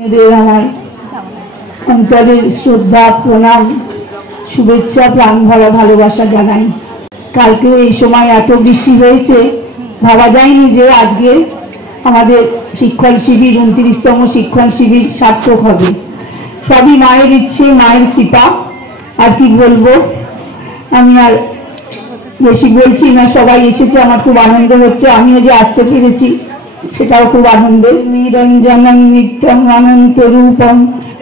আমার অন্তরের শ্রদ্ধা প্রণাম শুভেচ্ছা প্রাণ ভরা ভালোবাসা জানাই। কালকে এই সময় এত বৃষ্টি হয়েছে, ভাবা যায়নি যে আজকে আমাদের শিক্ষণ শিবির 29তম শিক্ষণ শিবির সার্থক হবে। সবই মায়ের ইচ্ছে, মায়ের কৃপা। আর কি বলবো, আমি আর বেশি বলছি না। সবাই এসেছে, আমার খুব আনন্দ হচ্ছে। আমিও যে আসতে পেরেছি সেটাও খুব আনন্দের। নিরঞ্জনম নিত্যম অনন্ত রূপম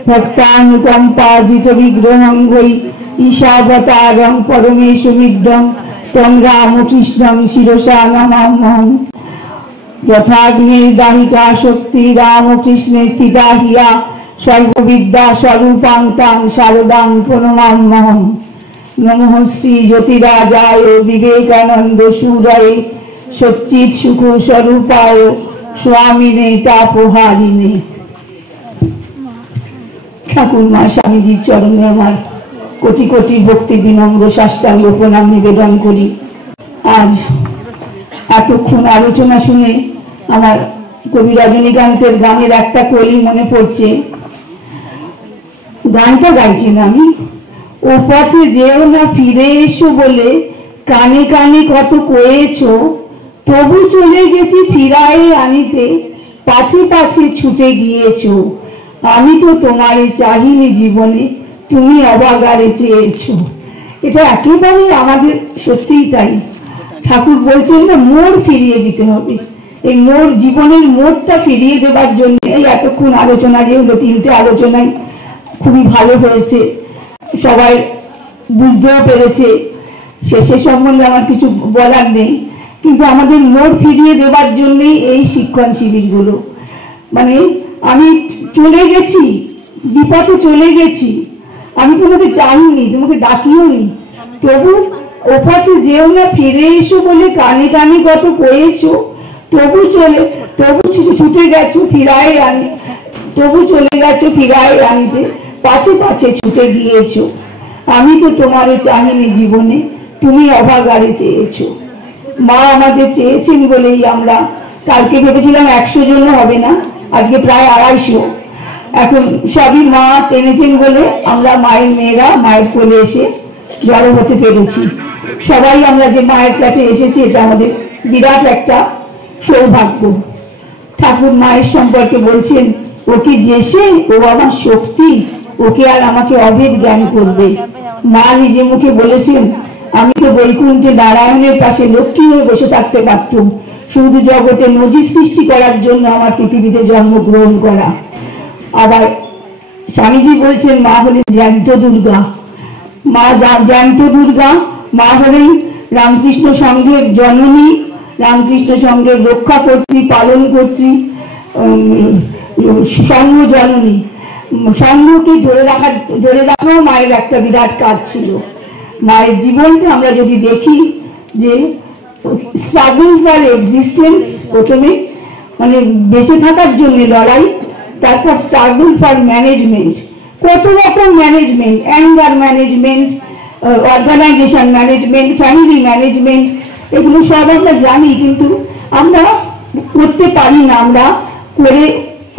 ভক্তানুকম্পাজিত বিগ্রহং বৈ ঈশাবতারং পরমেশুমিদ্যং তং রামকৃষ্ণং শিরসা নমাম্যহং। যথাগ্নির দাহিকা শক্তি রামকৃষ্ণে স্থিতা হিয়া সর্ববিদ্যা স্বরূপাং তাং শারদাং প্রণমাম্যহং। নমঃ শ্রী জ্যোতিরাজায় বিবেকানন্দ সুরায় সচ্চিৎ সুখ স্বরূপায় স্বামিনে তাপহারিণে। ঠাকুরমা স্বামীজির চরণে আমার কোটি কোটি ভক্তি বিনম্র সাষ্টাঙ্গ প্রণাম নিবেদন করি। আজ এতক্ষণ আলোচনা শুনে আমার কবি রজনীকান্তের গানের একটা কলি মনে পড়ছে। গানটা গাইছি না আমি। ও পথে যেও না ফিরে এসো বলে কানে কানে কত কয়েছো, তবু চলে গেছি ফিরায়ে আনিতে, পাছে পাছে ছুটে গিয়েছো। আমি তো তোমারে চাহিনি জীবনে, তুমি অবাগারে চেয়েছো। এটা একেবারে আমাদের সত্যিই তাই। ঠাকুর বলছেন না, মোড় ফিরিয়ে দিতে হবে। এই মোড়, জীবনের মোড়টা ফিরিয়ে দেবার জন্য এই এতক্ষণ আলোচনা যে হলো, 3টে আলোচনায় খুবই ভালো হয়েছে, সবাই বুঝতেও পেরেছে। সে সম্বন্ধে আমার কিছু বলার নেই, কিন্তু আমাদের মোড় ফিরিয়ে দেবার জন্যই এই শিক্ষণ শিবিরগুলো। মানে আমি চলে গেছি, বিপদে চলে গেছি, আমি তোমাকে চাইনি, তোমাকে ডাকিও নি, তবু ওপাতে যেও না ফিরে এসো বলে কানে কানে কত কয়েছো, তবু ছুটে গেছো ফিরায় আনি, তবু চলে গেছো ফিরায় আনিতে, পাছে পাছে ছুটে গিয়েছো। আমি তো তোমারে চাহিনি জীবনে, তুমি অভাগারে চেয়েছো। মা আমাদের চেয়েছেন বলেই আমরা কালকে ভেবেছিলাম 100 জন হবে না, আজকে প্রায় 250। এখন সবই মা টেনেছেন বলে আমরা মায়ের মেয়েরা মায়ের কোলে এসে জড়ো হতে পেরেছি। সবাই আমরা যে মায়ের কাছে এসেছি, এটা আমাদের বিরাট একটা সৌভাগ্য। ঠাকুর মায়ের সম্পর্কে বলছেন, ওকে যেসে ও আমার শক্তি, ওকে আর আমাকে অভেদ জ্ঞান করবে। মা নিজে মুখে বলেছেন, আমি তো বৈকুণ্ঠে নারায়ণের পাশে লক্ষ্মী হয়ে বসে থাকতে পারতুম, শুধু জগতে নজির সৃষ্টি করার জন্য আমার পৃথিবীতে জন্মগ্রহণ করা। আবার স্বামীজি বলছেন, মা হলেন জ্যান্ত দুর্গা। মা জ্যান্ত দুর্গা, মা হলেন রামকৃষ্ণ সংঘের জননী, রামকৃষ্ণ সংঘের রক্ষা কর্ত্রী, পালন কর্ত্রী, সংঘ জননী। সংঘকে ধরে রাখাও মায়ের একটা বিরাট কাজ ছিল। মায়ের জীবনটা আমরা যদি দেখি, যে স্ট্রাগল ফর এক্সিস্টেন্স, প্রথমে মানে বেঁচে থাকার জন্য লড়াই, তারপর স্ট্রাগল ফর ম্যানেজমেন্ট, কত রকম management, anger management, organization management, family management, এগুলো সব আমরা জানি, কিন্তু আমরা করতে পারি না, আমরা করে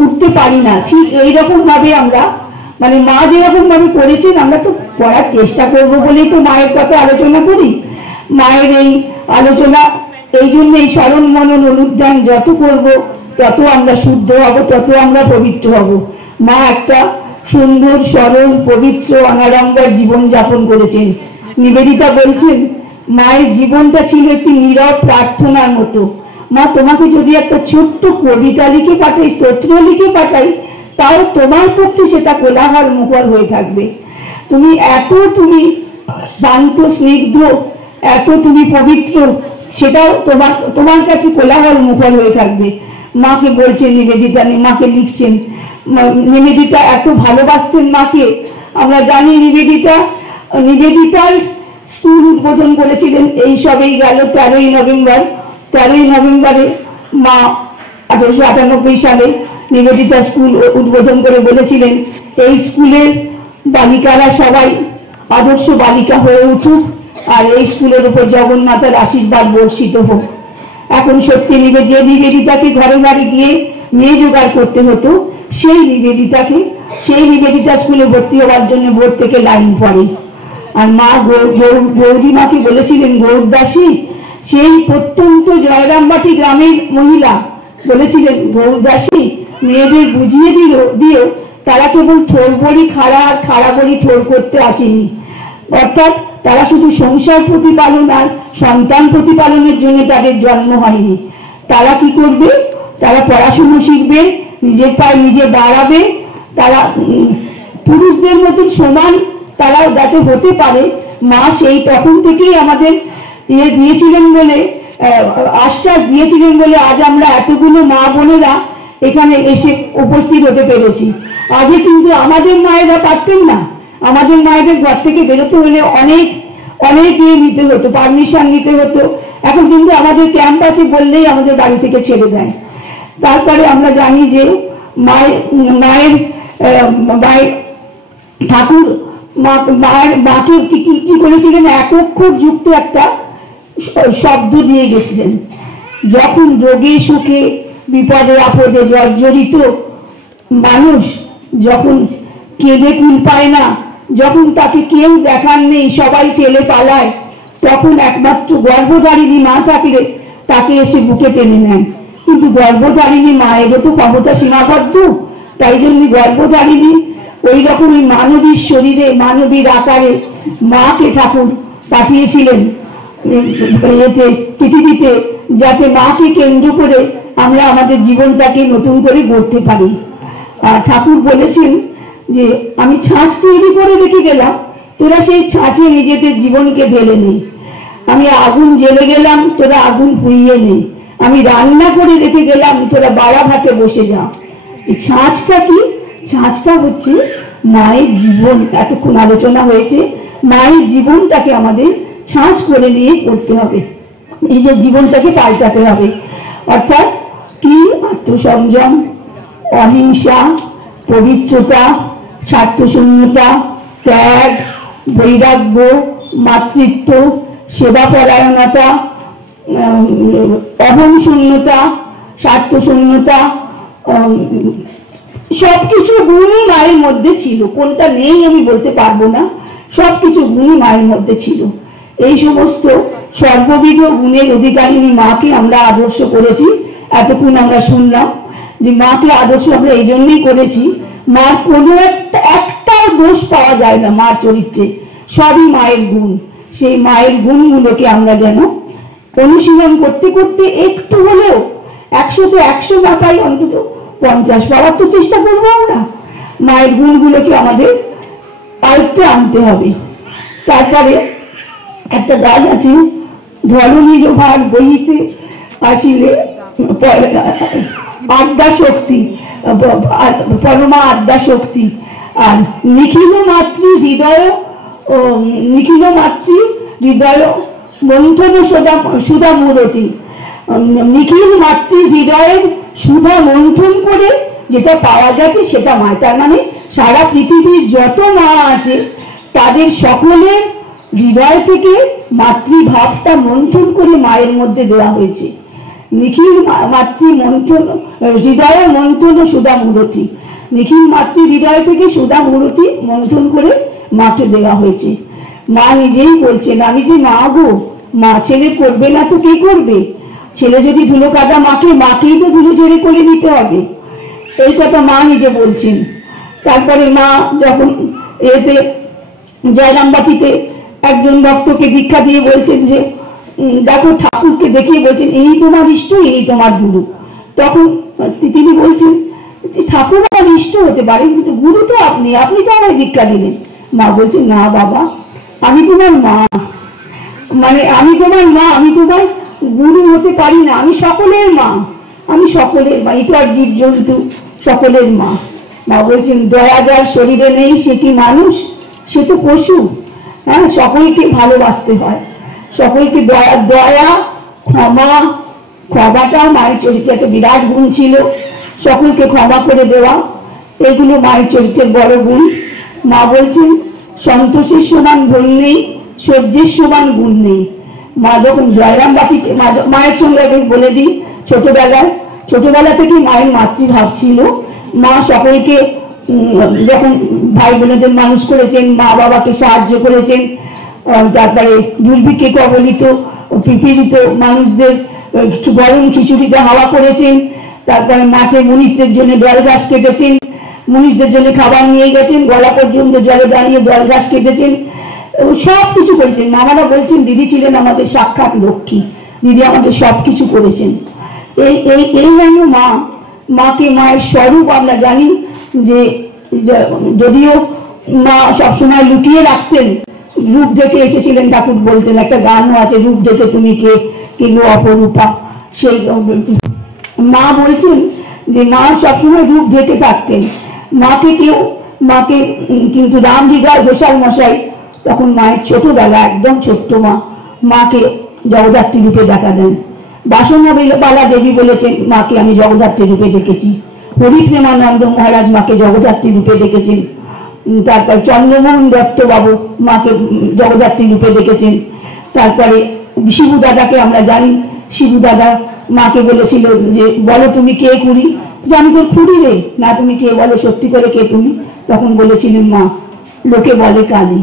উঠতে পারি না। ঠিক এইরকম ভাবে আমরা, মানে মা যেরকম ভাবে করেছেন, আমরা তো করার চেষ্টা করবো বলেই তো মায়ের কথা আলোচনা করি। মায়ের এই আলোচনা এই জন্য, এই স্মরণ মনন অনুধ্যান যত করব, তত আমরা শুদ্ধ হব, তত আমরা পবিত্র হব। মা একটা সুন্দর সরল পবিত্র অনাড়ম্বর জীবন যাপন করেছেন। নিবেদিতা বলছেন, মায়ের জীবনটা ছিল একটি নীরব প্রার্থনার মতো। মা, তোমাকে যদি একটা ছোট্ট কবিতা লিখে পাঠাই, স্তোত্র লিখে পাঠাই, তাও তোমার পক্ষে সেটা কোলাহল মুখর হয়ে থাকবে। তুমি শান্ত স্নিগ্ধ, এত তুমি পবিত্র, সেটাও তোমার কাছে কোলাহল মুখর হয়ে থাকবে। মাকে বলছেন নিবেদিতা, মাকে লিখছেন। নিবেদিতা এত ভালোবাসতেন মাকে। আমরা জানি নিবেদিতার স্কুল উদ্বোধন করেছিলেন, এই সবেই গেল 13ই নভেম্বর। 13ই নভেম্বরে মা 1898 সালে নিবেদিতা স্কুল উদ্বোধন করে বলেছিলেন, এই স্কুলের বালিকারা সবাই আদর্শ বালিকা হয়ে উঠুক, আর এই স্কুলের উপর জগন্মাতার আশীর্বাদ বর্ষিত হোক। এখন সত্যি নিবেদিতাকে ঘরে ঘরে গিয়ে মেয়ে জোগাড় করতে হতো, সেই নিবেদিতা স্কুলে ভর্তি হওয়ার জন্য বোর্ড থেকে লাইন পড়ে। আর মা গৌরীমাকে বলেছিলেন, গৌরদাসী, সেই প্রত্যন্ত জয়রামবাটি গ্রামের মহিলা বলেছিলেন, গৌরদাসী, মেয়েদের বুঝিয়ে দিও তারা কেবল থোর বড়ি খাড়া বড়ি থোর করতে আসেনি, অর্থাৎ তারা শুধু সংসার প্রতিপালন আর সন্তান প্রতিপালনের জন্য তাদের জন্ম হয়নি। তারা কি করবে? তারা পড়াশুনো শিখবে, নিজের পায়ে নিজে দাঁড়াবে, তারা পুরুষদের মতন সমান তারা যাতে হতে পারে। মা সেই তখন থেকেই আমাদের দিয়েছিলেন বলে, আশ্বাস দিয়েছিলেন বলে আজ আমরা এতগুলো মা বোনেরা এখানে এসে উপস্থিত হতে পেরেছি। আগে কিন্তু আমাদের মায়েরা পারতেন না, আমাদের মায়েদের ঘর থেকে বেরোতে হলে অনেক নিতে হতো, পারমিশন নিতে হতো। এখন কিন্তু আমাদের ক্যাম্প আছে বললেই আমাদের বাড়ি থেকে ছেড়ে দেয়। তারপরে আমরা জানি যে মায়ের ঠাকুর মাকে কি করেছিলেন, এক অক্ষর যুক্ত একটা শব্দ দিয়ে গেছিলেন। যখন রোগে সুখে বিপদে আপদে জর্জরিত মানুষ যখন কেঁদে কুল পায় না, যখন তাকে কেউ দেখার নেই, সবাই ফেলে পালায়, তখন একমাত্র গর্ভধারিণী মা থাকলে তাকে এসে বুকে টেনে নেন। কিন্তু গর্ভধারিণী মায়েরও তো ক্ষমতা সীমাবদ্ধ, তাই জন্য গর্ভধারিণী ওই রকমই মানবীর শরীরে মানবীর আকারে মাকে ঠাকুর পাঠিয়েছিলেন পৃথিবীতে, যাতে মাকে কেন্দ্র করে আমরা আমাদের জীবনটাকে নতুন করে গড়তে পারি। ঠাকুর বলেছেন যে আমি ছাঁচ তৈরি করে রেখে গেলাম, তোরা সেই ছাঁচে নিজেদের জীবনকে ঢেলে নেই। আমি আগুন জ্বেলে গেলাম, তোরা আগুন পুড়িয়ে নেই। আমি রান্না করে রেখে গেলাম, তোরা বাড়া ভাতে বসে যা। এই ছাঁচটা কি? ছাঁচটা হচ্ছে মায়ের জীবন। এতক্ষণ আলোচনা হয়েছে, মায়ের জীবনটাকে আমাদের ছাঁচ করে নিয়ে করতে হবে, নিজের জীবনটাকে পাল্টাতে হবে। অর্থাৎ কি? আত্মসংযম, অহিংসা, পবিত্রতা, স্বার্থশূন্যতা, ত্যাগ, বৈরাগ্য, মাতৃত্ব, সেবাপরায়ণতা, অহংশূন্যতা, স্বার্থশূন্যতা, সবকিছু গুণই মায়ের মধ্যে ছিল। কোনটা নেই আমি বলতে পারবো না, সবকিছু গুণই মায়ের মধ্যে ছিল। এই সমস্ত সর্ববিধ গুণের অধিকারিণী মাকে আমরা আদর্শ করেছি। এতক্ষণ আমরা শুনলাম যে মাকে আদর্শ আমরা এই জন্যই করেছি, মার কোনো একটা দোষ পাওয়া যায় না মার চরিত্রে, সবই মায়ের গুণ। সেই মায়ের গুণগুলোকে আমরা যেন অনুশীলন করতে করতে একটু হলেও 100 তো 100 না পাই, অন্তত 50 পাওয়ার তো চেষ্টা করবো আমরা। মায়ের গুণগুলোকে আমাদের আয়ত্তে আনতে হবে। তারপরে একটা গান আছে, ধরণীর ভার বহিতে আসিলে আদ্যা শক্তি, পরমা আদ্যা শক্তি। আর নিখিল মাতৃ হৃদয় মন্থন সুধা মূরতি। নিখিল মাতৃ হৃদয়ের সুধা মন্থন করে যেটা পাওয়া গেছে সেটা মা। তার মানে সারা পৃথিবীর যত মা আছে তাদের সকলের হৃদয় থেকে মাতৃভাবটা মন্থন করে মায়ের মধ্যে দেওয়া হয়েছে। নিখিল মাতৃ মন্থন হৃদয় মন্থন ও সুধা মূরতি। নিখিল মাতৃ হৃদয় থেকে সুধা মূরতি মন্থন করে মাকে দেওয়া হয়েছে। মা নিজেই বলছেন, আমি যে মা গো, মা ছেলে করবে না তো কে করবে? ছেলে যদি ধুলো কাদা মাকেই তো ধুলো ঝেড়ে করে নিতে হবে, এই কথা মা নিজে বলছেন। তারপরে মা যখন এতে জয়রামবাটিতে একজন ভক্তকে দীক্ষা দিয়ে বলছেন যে দেখো, ঠাকুরকে দেখিয়ে বলছেন এই তোমার ইষ্ট, এই তোমার গুরু। তখন তিনি বলছেন ঠাকুর আমার ইষ্ট হতে পারে, কিন্তু গুরু তো আপনি তো আমায় দীক্ষা দিলেন। মা বলছেন না বাবা, আমি তোমার মা, মানে আমি তোমার মা, আমি তোমার গুরু হতে পারি না, আমি সকলের মা, আমি সকলের মা। এটা আর জীব জন্তু সকলের মা। মা বলছেন দয়া যার শরীরে নেই সে কি মানুষ? সে তো পশু। হ্যাঁ, সকলকে ভালোবাসতে হয়, সকলকে দয়া ক্ষমাটা মায়ের চরিত্রে একটা বিরাট গুণ ছিল। সকলকে ক্ষমা করে দেওয়া, এগুলো মায়ের চরিত্রের বড় গুণ। মা বলছেন সন্তোষের সমান গুণ নেই, সহ্যের সমান গুণ নেই। মা যখন জয়রামবাটিতে মায়ের সঙ্গে বলে দিই, ছোটবেলা থেকে মায়ের মাতৃভাব ছিল। মা সকলকে যখন ভাই বোনেদের মানুষ করেছেন, মা বাবাকে সাহায্য করেছেন, তারপরে দুর্ভিক্ষে কবলিত পীড়িত মানুষদের গরম খিচুড়িতে হাওয়া করেছেন, তারপরে মাঠে মনীষদের জন্য দল গাছ কেটেছেন, মনীষদের জন্য খাবার নিয়ে গেছেন, গলা পর্যন্ত জলে দাঁড়িয়ে দল গাছ কেটেছেন, সব কিছু করেছেন। মামারা বলছেন দিদি ছিলেন আমাদের সাক্ষাৎ লক্ষ্মী, দিদি আমাদের সবকিছু করেছেন। এই জন্য মাকে, মায়ের স্বরূপ আমরা জানি যে যদিও মা সবসময় লুকিয়ে রাখতেন, রূপ দেখে এসেছিলেন ঠাকুর বলতেন, একটা গানও আছে, রূপ দেখে তুমি কে গো অপরূপা। সেই মা বলছেন যে মা সবসময় রূপ দেখে থাকতেন মাকে কিন্তু রামদিগার ঘোষাল মশাই তখন মায়ের ছোটবেলা, একদম ছোট্ট মাকে জগদ্ধাত্রী রূপে দেখা দেন। বাসনাবালা দেবী বলেছেন মাকে আমি জগদ্ধাত্রী রূপে দেখেছি। হরিপ্রেমানন্দ মহারাজ মাকে জগদ্ধাত্রী রূপে দেখেছেন। তারপর চন্দ্রমোহন দত্ত বাবু মাকে জগদ্ধাত্রী রূপে দেখেছেন। তারপরে শিবু দাদাকে আমরা জানি, শিবু দাদা মাকে বলেছিল যে বলো তুমি কে খুড়ি, যে আমি তোর খুড়ি রে, না তুমি কে বলো, সত্যি করে কে তুমি? তখন বলেছিলেন মা লোকে বলে কালী,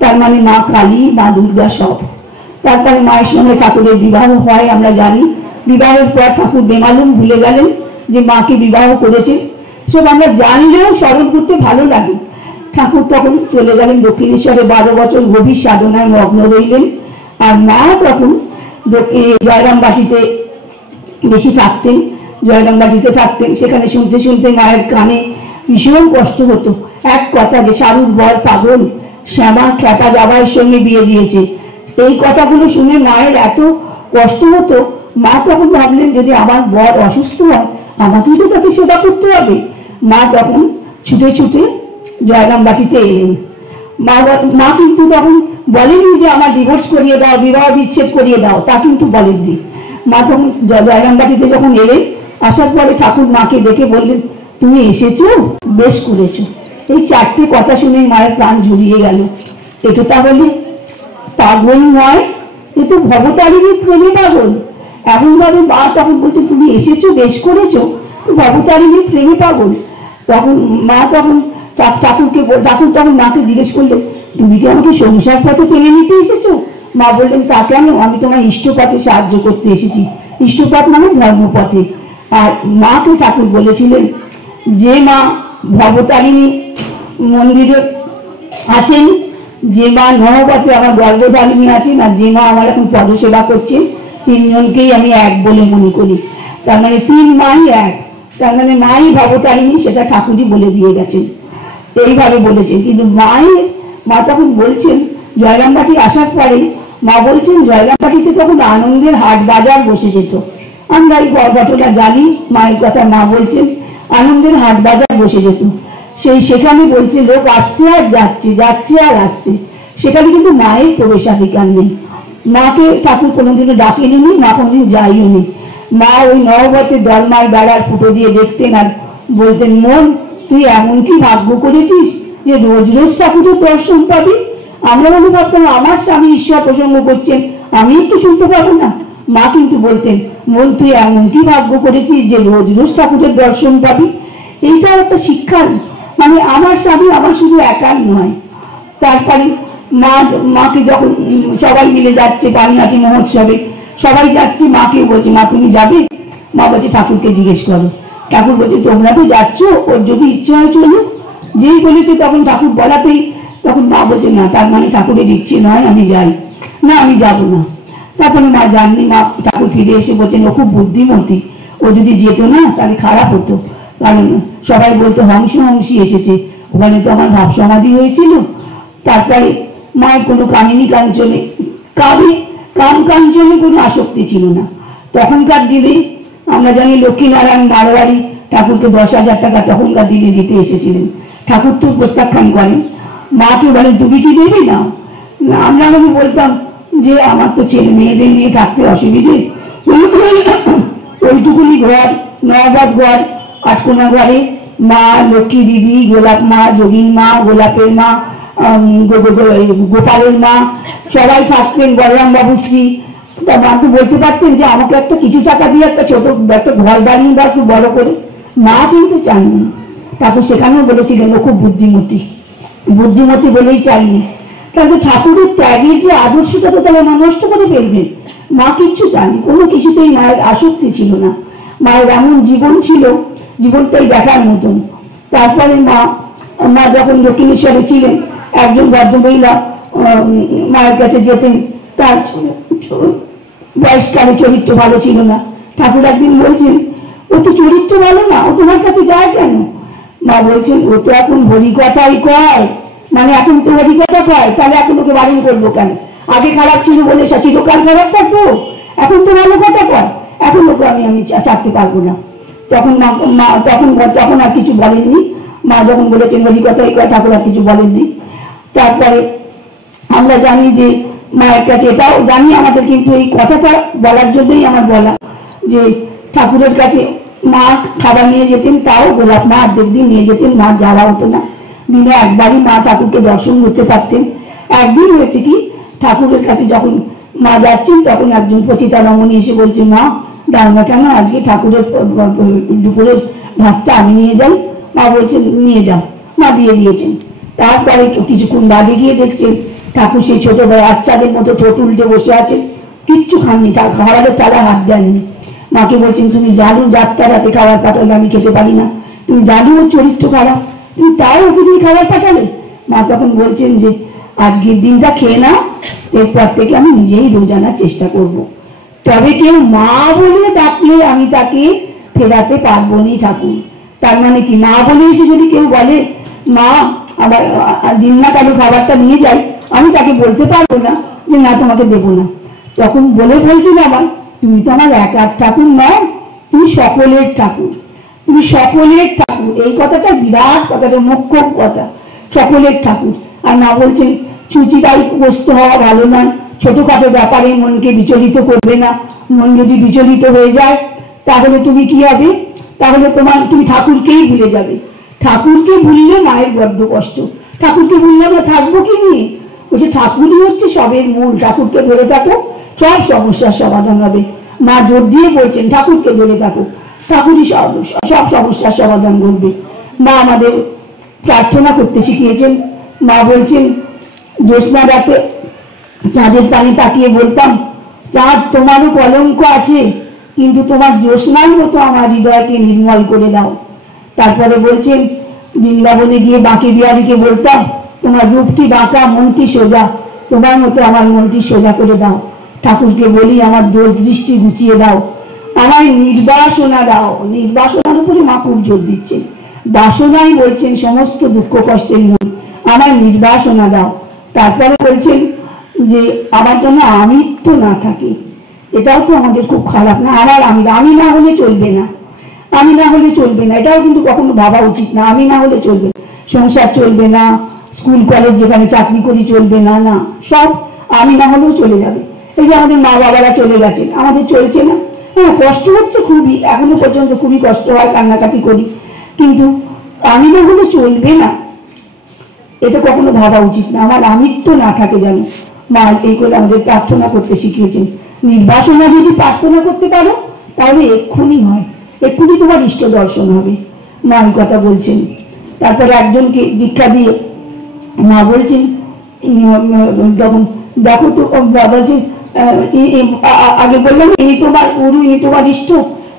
তার মানে মা কালী, মা দুর্গা সব। তারপরে মায়ের সঙ্গে ঠাকুরের বিবাহ হয় আমরা জানি। বিবাহের পর ঠাকুর বেমালুম ভুলে গেলেন যে মাকে বিবাহ করেছেন, সব আমরা জানলেও স্মরণ করতে ভালো লাগে। ঠাকুর তখন চলে গেলেন দক্ষিণেশ্বরে, 12 বছর গভীর সাধনায় মগ্ন রইলেন। আর মা তখন জয়রামবাটিতে বেশি থাকতেন, জয়রামবাটিতে থাকতেন। সেখানে শুনতে শুনতে মায়ের কানে ভীষণ কষ্ট হতো এক কথা, যে শাহরুর বর পাগল, শ্যামা খ্যাপা জামাইয়ের সঙ্গে বিয়ে দিয়েছে। এই কথাগুলো শুনে মায়ের এত কষ্ট হতো। মা তখন ভাবলেন যদি আমার বর অসুস্থ হয় আমাকেই তো তাকে সেবা করতে হবে। মা তখন ছুটে ছুটে জয়রামবাটিতে এলেন। মা কিন্তু তখন বলেনি যে আমার ডিভোর্স করিয়ে দাও, বিবাহ বিচ্ছেদ করিয়ে দাও, তা কিন্তু বলেননি। মা তখন জয়রামবাটিতে যখন এলেন, আসার পরে ঠাকুর মাকে দেখে বললেন তুমি এসেছো, বেশ করেছো। এই 4টে কথা শুনে মায়ের প্রাণ জুড়িয়ে গেল। এটা তাহলে পাগল নয়, এ তো ভবতারিণীর প্রেমে পাগল। এমন ভাবে মা তখন বলছে তুমি এসেছো, বেশ করেছো, ভবতারিণীর প্রেমে পাগল। তখন মা তখন ঠাকুর তখন মাকে জিজ্ঞেস করলেন তুমি কি আমাকে সংসার পথে টেনে নিতে এসেছো? মা বললেন তা কেন, আমি তোমার ইষ্টপথে সাহায্য করতে এসেছি। ইষ্টপথ মানে ধর্মপথে। আর মাকে ঠাকুর বলেছিলেন যে মা ভবতারিণী মন্দিরে আছেন, যে মা নহবতে আমার গর্ভধারিণী আছেন, আর যে মা আমার এখন পদসেবা করছেন, 3 জনকেই আমি এক বলে মনে করি। তার মানে 3 মাই এক, তার মানে মাই ভবতারিণী, সেটা ঠাকুরই বলে দিয়ে গেছেন, এইভাবে বলেছেন। কিন্তু মা তখন বলছেন জয়রামবাটি আসার পরে মা বলছেন জয়রামবাটিতে তখন আনন্দের হাট বাজার বসে যেত। আমরা এই ঘটনা জানি, মায়ের কথা মা বলছেন আনন্দের হাট বাজার বসে যেত। সেখানে বলছে লোক আসছে আর যাচ্ছে, যাচ্ছে আর আসছে, সেখানে কিন্তু মায়ের প্রবেশাধিকার নেই। মাকে ঠাকুর কোনোদিনও ডাকেনি, মা কোনোদিন যাইও নি। মা ওই নহবতে দলমায় বেড়ার ফুটো দিয়ে দেখতেন আর বলতেন মন তুই এমন কি ভাগ্য করেছিস যে রোজ রোজ ঠাকুরের দর্শন পাবি। আমরা মনে ভাবতাম আমার স্বামী ঈশ্বর প্রসঙ্গ করছেন, আমি একটু শুনতে পাবো না। মা কিন্তু বলতেন মন তুই এমন কি ভাগ্য করেছিস যে রোজ রোজ ঠাকুরের দর্শন পাবি। এইটা একটা শিক্ষা, মানে আমার স্বামী আমার শুধু একার নয়। তারপরে মাকে যখন সবাই মিলে যাচ্ছে বালনাটি মহোৎসবে, সবাই যাচ্ছে, মাকে বলছে মা তুমি যাবে? মা বলছে ঠাকুরকে জিজ্ঞেস করো। ঠাকুর বলছে তোমরা তো যাচ্ছ, ওর যদি ইচ্ছে হয় চলো। যেই বলেছে তখন ঠাকুর বলাতেই তখন মা বলছে না, তার মানে ঠাকুরের ইচ্ছে নয় আমি যাই না, আমি যাব না। তারপরে মা জাননি। মা ঠাকুর ফিরে এসে বলছেন ও খুব বুদ্ধিমতী, ও যদি যেত না তাহলে খারাপ হতো, কারণ সবাই বলতো হংসী এসেছে, ওখানে তো আমার ভাব সমাধি হয়েছিল। তারপরে মায়ের কোনো কামিনী কাঞ্চনে কাম কাঞ্চনে কোনো আসক্তি ছিল না। তখনকার দিনে আমরা জানি লক্ষ্মীনারায়ণ বারোয়ারি ঠাকুরকে 10,000 টাকা তখনকার দিনে দিতে এসেছিলেন। ঠাকুর তো প্রত্যাখ্যান করেন। মাকে বলেন তুমি কি দেবে না? আমরা আমি বলতাম যে আমার তো ছেলে মেয়েদের নিয়ে থাকতে অসুবিধে, ওইটুকুনি ঘর, 9 ঘর, 8 ঘরে মা, লক্ষ্মী দিদি, গোলাপ মা, যোগীন মা, গোলাপের মা, গোপালের মা সবাই থাকতেন, বলরাম বাবু শ্রী। মা তো বলতে পারতেন যে আমাকে একটা কিছু টাকা দিয়ে একটা ছোট একটা ঘর বানিয়ে দাও একটু বড় করে। মা কিন্তু চাননি। ঠাকুর সেখানেও বলেছিলেন ও খুব বুদ্ধিমতী, বুদ্ধিমতী বলেই চাইনি। কিন্তু ঠাকুরের ত্যাগের যে আদর্শটা তো তাহলে মা নষ্ট করে ফেলবেন। মা কিচ্ছু চাননি, কোনো কিছুতেই মায়ের আসক্তি ছিল না। মায়ের এমন জীবন ছিল, জীবনটাই দেখার মতন। তারপরে মা যখন দক্ষিণেশ্বরে ছিলেন, একজন ভদ্রমহিলা মায়ের কাছে যেতেন, তার বয়সকালে চরিত্র ভালো ছিল না। ঠাকুর একদিন বলছেন ও তো চরিত্র ভালো না, ও তোমার কাছে যায় কেন? মা বলছেন ও তো এখন হরিকথাই কয়, মানে এখন তো হরিকথা কয়, তাহলে এখন ওকে বারণ করবো কেন? আগে খারাপ ছিল বলে চিরকাল খারাপ থাকবো? এখন তো ভালো কথা কয়, এখন ওকে আমি চাকতে পারবো না। তখন মা তখন আর কিছু বলেননি। মা যখন বলেছেন হরিকথাই কয়, ঠাকুর আর কিছু বলেননি। তারপরে আমরা জানি যে মায়ের কাছে এটাও জানি আমাদের, কিন্তু এই কথাটা বলার জন্যই আমার বলা, যে ঠাকুরের কাছে মা খাবার নিয়ে যেতেন, তাও গোলাপ মা অর্ধেক দিন নিয়ে যেতেন, মা যাওয়া হতো না। দিনে একবারই মা ঠাকুরকে দর্শন করতে পারতেন। একদিন হয়েছে কি, ঠাকুরের কাছে যখন মা যাচ্ছেন তখন একজন পতিতা রমণী এসে বলছে মা দাও না কেন, আজকে ঠাকুরের দুপুরের ভাতটা আমি নিয়ে যাই। মা বলছেন নিয়ে যাও। মা দিয়ে দিয়েছেন। তারপরে কিছুক্ষণ বাদে গিয়ে দেখছেন ঠাকুর সেই ছোট বাচ্চাদের মতো ঠোঁট উল্টে বসে আছেন, কিচ্ছু খাননি, খাবারের তালা হাত দেননি। মাকে বলছেন তুমি জানো যাত্রা রাতে খাবার পাঠালে আমি খেতে পারি না, তুমি জানো ওর চরিত্র খারাপ, তুমি তাও ওকে দিয়ে খাবার পাঠালে? মা তখন বলছেন যে আজকের দিনটা খেয়ে নাও, এরপর থেকে আমি নিজেই রোজ আনার চেষ্টা করব। তবে কেউ মা বলে ডাকলে আমি তাকে ফেরাতে পারবো নি ঠাকুর। তার মানে কি, মা বলে এসে যদি কেউ বলে মা আবার দিন না কেন খাবারটা নিয়ে যাই, আমি তাকে বলতে পারবো না যে না তোমাকে দেবো না। তখন বলছিল আবার তুমি তো আমার এক ঠাকুর নয়, তুমি সকলের ঠাকুর, তুমি সকলের ঠাকুর। এই কথাটা বিরাট, কথাটা মুখ্য কথা, সকলের ঠাকুর। আর মা বলছেন চুচিটাই গ্রস্ত হওয়া ভালো নয়, ছোটখাটো ব্যাপারে মনকে বিচলিত করবে না। মন যদি বিচলিত হয়ে যায় তাহলে তুমি কি হবে, তাহলে তুমি ঠাকুরকেই ভুলে যাবে। ঠাকুরকে ভুললে মায়ের বড্ড কষ্ট। ঠাকুরকে ভুললে আমরা থাকবো কি নিয়ে? বলছে ঠাকুরই হচ্ছে সবের মূল, ঠাকুরকে ধরে থাকো, সব সমস্যার সমাধান হবে। মা জোর দিয়ে বলছেন ঠাকুরকে ধরে থাকো, ঠাকুরই সব সমস্যার সমাধান করবে। মা আমাদের প্রার্থনা করতে শিখিয়েছেন। মা বলছেন জ্যোৎস্না রাতে চাঁদের পানি তাকিয়ে বলতাম চাঁদ তোমারও কলঙ্ক আছে, কিন্তু তোমার জ্যোৎস্নার মতো আমার হৃদয়কে নির্মল করে দাও। তারপরে বলছেন বৃন্দাবনে গিয়ে বাঁকে বিহারীকে বলতাম তোমার রূপটি বাঁকা, মনটি সোজা, তোমার মতো আমার মনটি সোজা করে দাও। ঠাকুরকে বলি আমার দোষ দৃষ্টি গুছিয়ে দাও, আমার নির্বাসনা দাও। নির্বাসনার উপরে মা খুব জোর দিচ্ছেন। বাসনাই বলছেন সমস্ত দুঃখ কষ্টের মূল, আমার নির্বাসনা দাও। তারপরে বলছেন যে আমার জন্য আমিত্ব না থাকে, এটাও তো আমাদের খুব খারাপ না। আমার আমি না হলে চলবে না, আমি না হলে চলবে না, এটাও কিন্তু কখনো ভাবা উচিত না। আমি না হলে চলবে, সংসার চলবে না, স্কুল কলেজ যেখানে চাকরি করি চলবে না, না সব আমি না হলেও চলে যাবে। এই যে আমাদের মা বাবারা চলে গেছেন, আমাদের চলছে না। হ্যাঁ কষ্ট হচ্ছে খুবই, এখনো পর্যন্ত খুবই কষ্ট হয়, কান্নাকাটি করি, কিন্তু আমি না হলে চলবে না, এটা কখনো ভাবা উচিত না। আমার আমিত্ব না থাকে যেন। মা এই করে আমাদের প্রার্থনা করতে শিখিয়েছেন। নির্বাসনা যদি প্রার্থনা করতে পারো তাহলে এক্ষুনি হয়, এক্ষুনি তোমার ইষ্ট দর্শন হবে। মা এই কথা বলছেন। তারপরে একজনকে দীক্ষা দিয়ে মা বলছেন যখন দেখো তো বলছেন আগে বললাম ইনি তোমার গুরু, ইনি তোমার ইষ্ট,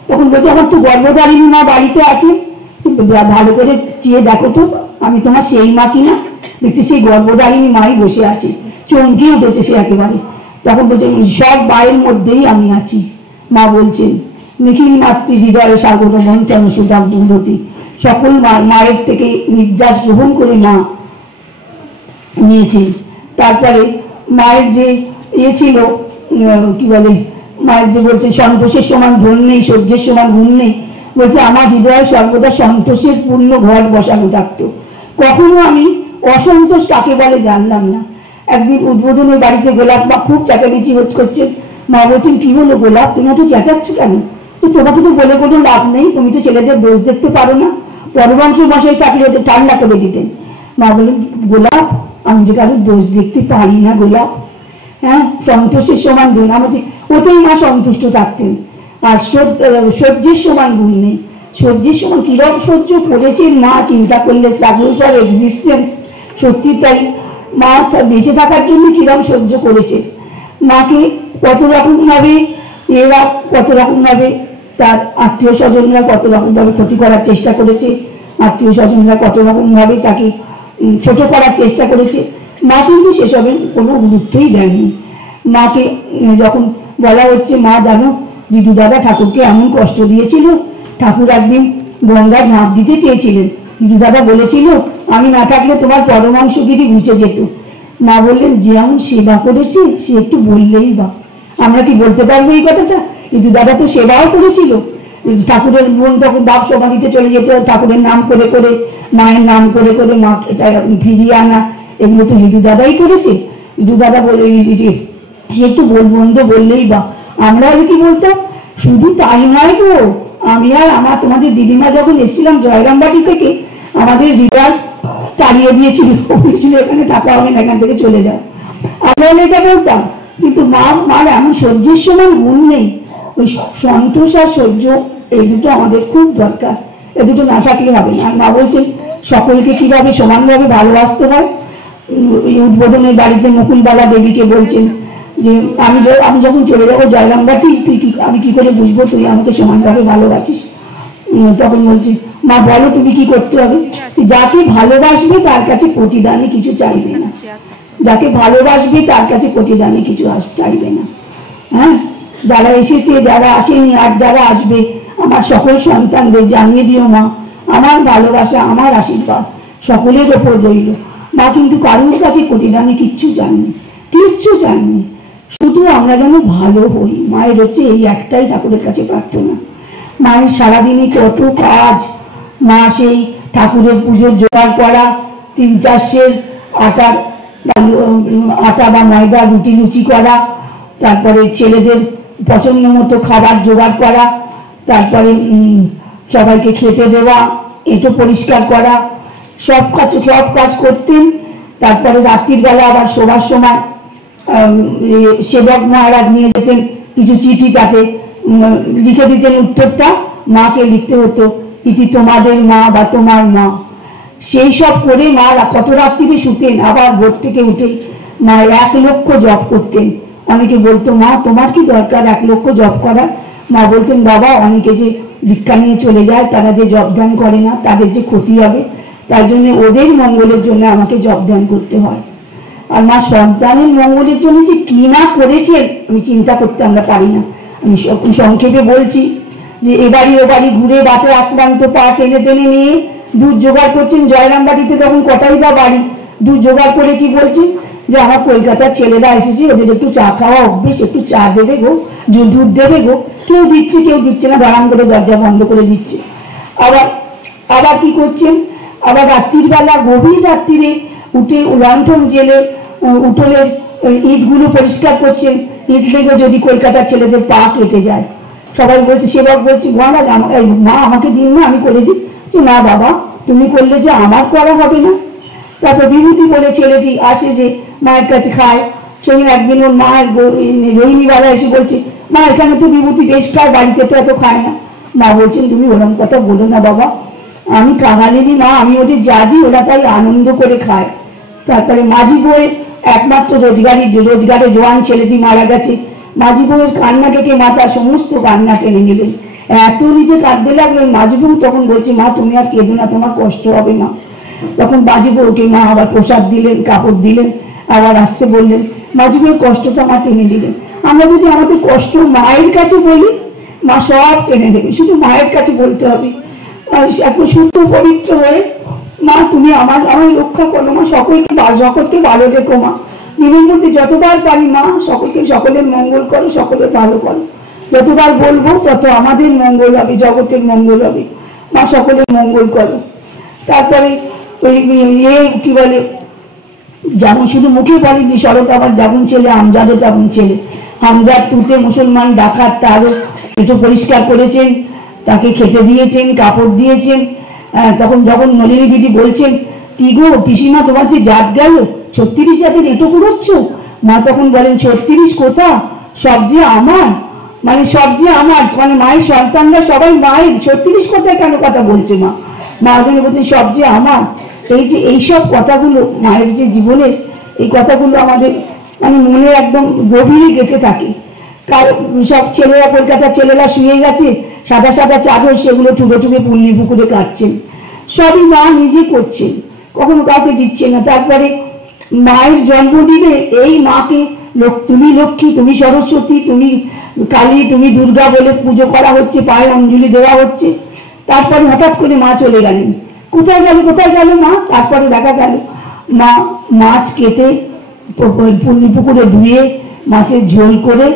তখন বলছে আমার তো গর্ভধারিণী মা বাড়িতে আছে, কিন্তু ভালো করে চেয়ে দেখো তো আমি তোমার সেই মা কিনা। দেখতে সেই গর্ভধারিণী মাই বসে আছে, চমকে উঠেছে সে একেবারে। তখন বলছে সব মায়ের মধ্যেই আমি আছি। মা বলছেন নিখিল মাতৃ হৃদয়ে সাগর মন্থন সুধাম দুর্গতি, সকল মায়ের থেকে নির্যাস গ্রহণ করে মা নিয়েছেন। তারপরে মায়ের যে ছিল কি বলে, মায়ের যে বলছে সন্তোষের সমান ধন নেই, সহ্যের সমান গুণ নেই। বলছে আমার হৃদয়ে সর্বদা সন্তোষের পূর্ণ ঘর বসানো থাকতো, কখনো আমি অসন্তোষ কাকে বলে জানলাম না। একদিন উদ্বোধনের বাড়িতে গোলাপ মা খুব চেঁচামেচি করছেন। মা বলছেন কি হলো গোলাপ, তুমি তো চেঁচাচ্ছ কেন? তো তোমাকে তো বলে কোনো লাভ নেই, তুমি তো ছেলেদের দোষ দেখতে পারো না। পরবংশ মশাই থাকলে ওদের ঠান্ডা করে দিতেন। মা বলেন গোলাপ আমি যে কারোর দোষ দেখতে পারি না গোলাপ, হ্যাঁ সন্তোষের সমান গুণ আমাদের, ওতেই মা সন্তুষ্ট থাকতেন। আর সহ্যের সমান গুণ নেই, সহ্যের সময় কিরকম সহ্য করেছেন মা, চিন্তা করলে স্ট্রাগল ফর এক্সিস্টেন্স, সত্যি তাই। মা তার বেঁচে থাকার জন্য কিরকম সহ্য করেছে। মাকে কত রকম ভাবে এরা, কত রকম ভাবে তার আত্মীয় স্বজনরা কত রকম ভাবে ক্ষতি করার চেষ্টা করেছে, আত্মীয় স্বজনরা কত রকম ভাবে তাকে ছোট করার চেষ্টা করেছে। মা কিন্তু সেসবের কোনো গুরুত্বই দেয়নি। মাকে যখন বলা হচ্ছে, মা জানো দিদু দাদা ঠাকুরকে এমন কষ্ট দিয়েছিল, ঠাকুর একদিন গঙ্গা ঝাঁপ দিতে চেয়েছিলেন, দিদু দাদা বলেছিল আমি না থাকলে তোমার পরমাংশগিরি ঘুচে যেত। মা বললেন যে এমন সেবা করেছে সে একটু বললেই বা। আমরা কি বলতে পারবো এই কথাটা? দিদু দাদা তো সেবাও করেছিল। ঠাকুরের বোন তখন বাপ সমাধিতে চলে যেত, ঠাকুরের নাম করে করে, মায়ের নাম করে করে মা এটা ফিরিয়ে আনা, এগুলো তো দিদু দাদাই করেছে। দিদু দাদা বলে সে একটু বন্ধু বললেই বা। আমরা কি বলতাম? শুধু তাই নয় গো, আমি আর আমার তোমাদের দিদিমা যখন এসেছিলাম জয়রামবাটি থেকে, আমাদের হৃদয় তাড়িয়ে দিয়েছিল, বলেছিল এখানে থাকা হবে না, এখান থেকে চলে যাও। আমরা এটা বলতাম, কিন্তু মার এমন সহ্যের সময় গুণ নেই। ওই সন্তোষ আর সহ্য, এই দুটো আমাদের খুব দরকার, এ দুটো না থাকলে হবে না। আর মা বলছেন সকলকে কিভাবে সমানভাবে ভালোবাসতে হয়। এই উদ্বোধনের বাড়িতে মুকুলবালা দেবীকে বলছেন যে আমি যখন চলে যাবো জয়রামবাটি, তুই কি, আমি কি করে বুঝবো তুই আমাকে সমানভাবে ভালোবাসিস? তখন বলছি, মা বলো তুমি কি করতে হবে? যাকে ভালোবাসবে তার কাছে প্রতিদানে কিছু চাইবে না, যাকে ভালোবাসবে তার কাছে প্রতিদানে কিছু চাইবে না। হ্যাঁ, যারা এসেছে, যারা আসেনি, আর যারা আসবে, আমার সকল সন্তানদের জানিয়ে দিও মা, আমার ভালোবাসা, আমার আশীর্বাদ সকলের ওপর রইল। মা কিন্তু কারোর কাছে প্রতিদানে কিচ্ছু চাননি, কিচ্ছু চাননি, শুধু আমরা যেন ভালো হই। মায়ের হচ্ছে এই একটাই ঠাকুরের কাছে প্রার্থনা। মায়ের সারাদিনে কত কাজ, মা সেই ঠাকুরের পুজোর জোগাড় করা, 3-4 আটা বা ময়দা রুটি লুচি করা, তারপরে ছেলেদের পছন্দ মতো খাবার জোগাড় করা, তারপরে সবাইকে খেতে দেওয়া, এঁটো পরিষ্কার করা, সব কাজ করতেন। তারপরে রাত্রির বেলা আবার শোবার সময় সেবক মহারাজ নিয়ে যেতেন কিছু চিঠি, তাতে লিখে দিতেন উত্তরটা, মাকে লিখতে হতো ইতি তোমাদের মা বা তোমার মা। সেই সব করে মা কত রাত্রিতে শুতেন, আবার ভোর থেকে উঠে মা 1 লক্ষ জপ করতেন। অনেকে বলতো মা তোমার কি দরকার 1 লক্ষ জপ করার? মা বলতেন বাবা অনেকে যে দীক্ষা নিয়ে চলে যায়, তারা যে জপ ধ্যান করে না, তাদের যে ক্ষতি হবে, তাই জন্য ওদের মঙ্গলের জন্য আমাকে জপ ধ্যান করতে হয়। আর মা সন্তানের মঙ্গলের জন্য যে কি না করেছেন আমি চিন্তা করতে আমরা পারি না। আমি সংক্ষেপে বলছি যে এবাড়ি ওবাড়ি ঘুরে বাটে আক্রান্ত পা টেনে টেনে নিয়ে দুধ জোগাড় করছেন। জয়রামবাটিতে তখন কটাই বা বাড়ি, দুধ জোগাড় করে কি বলছেন যে আমার কলকাতার ছেলেরা এসেছে, ওদের একটু চা খাওয়া অভ্যেস, একটু চা দেবে গো, দুধ দেবে গো। কেউ দিচ্ছে কেউ দিচ্ছে না, দাঁড়ান করে দরজা বন্ধ করে দিচ্ছে। আবার কি করছেন, আবার রাত্রির বেলা গভীর রাত্রিরে উঠে লণ্ঠন জেলে উঠোনের ইটগুলো পরিষ্কার করছেন। ইট লেগে যদি কলকাতার ছেলেদের পা কেটে যায়, সবাই বলছে, সেবক বলছে মহারাজ মা আমাকে দিন না, আমি করে দিই। না বাবা তুমি করলে যে আমার করা হবে না। তারপর বিভূতি বলে ছেলেটি আসে যে মায়ের কাছে খায়। সেই একদিন ওর মায়ের রোহিণীবেলা এসে বলছে মা এখানে তো বিভূতি বেশ খায়, বাড়িতে তো এত খায় না। মা বলছেন তুমি ওরম কথা বলো না বাবা, আমি কাঙালিনী মা, আমি ওদের যা দিই ওরা তাই আনন্দ করে খায়। তারপরে মাঝি বউয়ের একমাত্র রোজগারে জোয়ান ছেলেটি মারা গেছে। মাঝি বউয়ের কান্না থেকে মাথা সমস্ত কান্না টেনে নিলেন, এত নিজে কাঁদতে লাগলেন। মাঝি বউ তখন বলছে মা তুমি আর কেঁদো না, তোমার কষ্ট হবে না। তখন মাঝি বউকে মা আবার প্রসাদ দিলেন, কাপড় দিলেন, আবার আসতে বললেন। মাঝি বউয়ের কষ্টটা মা টেনে দিলেন। আমরা যদি আমাদের কষ্ট মায়ের কাছে বলি, মা সব টেনে দেবে, শুধু মায়ের কাছে বলতে হবে। এখন শুদ্ধ পবিত্র হয়ে মা তুমি আমার রক্ষা করো মা, সকলকে ভালো রেখো মা, দিনের মধ্যে যতবার পারি মা সকলের মঙ্গল করো, সকলের ভালো করো। যতবার বলবো তত আমাদের মঙ্গল হবে, জগতের মঙ্গল হবে। মা সকলের মঙ্গল করো। তারপরে ওই কি বলে, যেমন শুধু মুখে বলেনি, শরৎ আবার যেমন ছেলে আমজাদও তেমন ছেলে। আমজাদ তুতে মুসলমান ডাকাত, তারও একটু পরিষ্কার করেছেন, তাকে খেতে দিয়েছেন, কাপড় দিয়েছেন। যখন নলিনী দিদি বলছেন কি গো পিসিমা তোমার যে জাত গেল, 36 জাতের এটো কুড়োচ্ছ। মা তখন বলেন 36 কোথা, সব যে আমার। মানে সব যে আমার, মানে মায়ের সন্তানরা সবাই মায়ের, 36 কথায় কেন কথা বলছে মা, মা ওখানে বলছে সব যে আমার। এই যে এইসব কথাগুলো মায়ের যে জীবনের, এই কথাগুলো আমাদের মানে মনে একদম গভীরে গেঁথে থাকে। কারণ সব ছেলেরা, কলকাতার ছেলেরা শুয়ে গেছে, সাদা সাদা চাদর সেগুলো ঠুকে ঠুকে পুণ্যি পুকুরে কাটছেন, সবই মা নিজে করছেন, কখনো কাউকে দিচ্ছে না। তারপরে মায়ের জন্মদিনে এই মাকে তুমি লক্ষ্মী, তুমি সরস্বতী, তুমি কালী, তুমি দুর্গা বলে পুজো করা হচ্ছে, পায়ে অঞ্জলি দেওয়া হচ্ছে। তারপরে হঠাৎ করে মা চলে গেলেন। কোথায় গেল কোথায় গেল মা? তারপরে দেখা গেল মা মাছ কেটে পুণ্যি পুকুরে ধুয়ে মাছের ঝোল করে